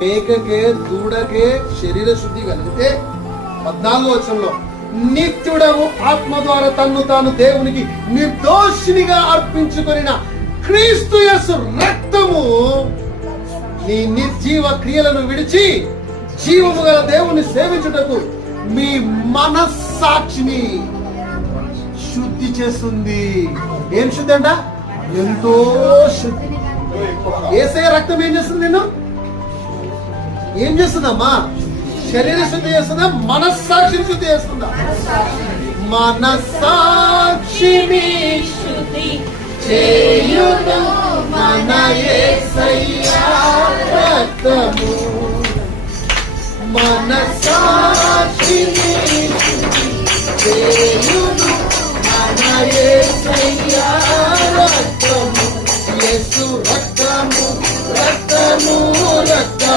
మేకకే దూడకే శరీర శుద్ధి కలిగితే 14వ వచనంలో నిత్యుడము ఆత్మ ద్వారా తన్ను తాను దేవునికి నిర్దోషినిగా అర్పించుకొనిన క్రీస్తు యేసు రక్తము నీ నిర్జీవ క్రియలను విడిచి జీవము గల దేవుని సేవించుటకు మీ మనస్సాక్షిని శుద్ధి చేస్తుంది. ఏం శుద్ధి అంట? ఎంతో శుద్ధి. యేసయ్య రక్తం ఏం చేస్తుంది? నిన్ను ఏం చేస్తుందమ్మా? శరీర శుద్ధి చేస్తుందా? మనస్సాక్షిని శుద్ధి చేస్తుందా? మనస్సాక్షిని శుద్ధి చేయును మన యేసయ్య రక్తము. మనస్సాక్షిని శుద్ధి చేయును మన యేసయ్య రక్తము. యేసు రక్తము రక్తము రక్తము.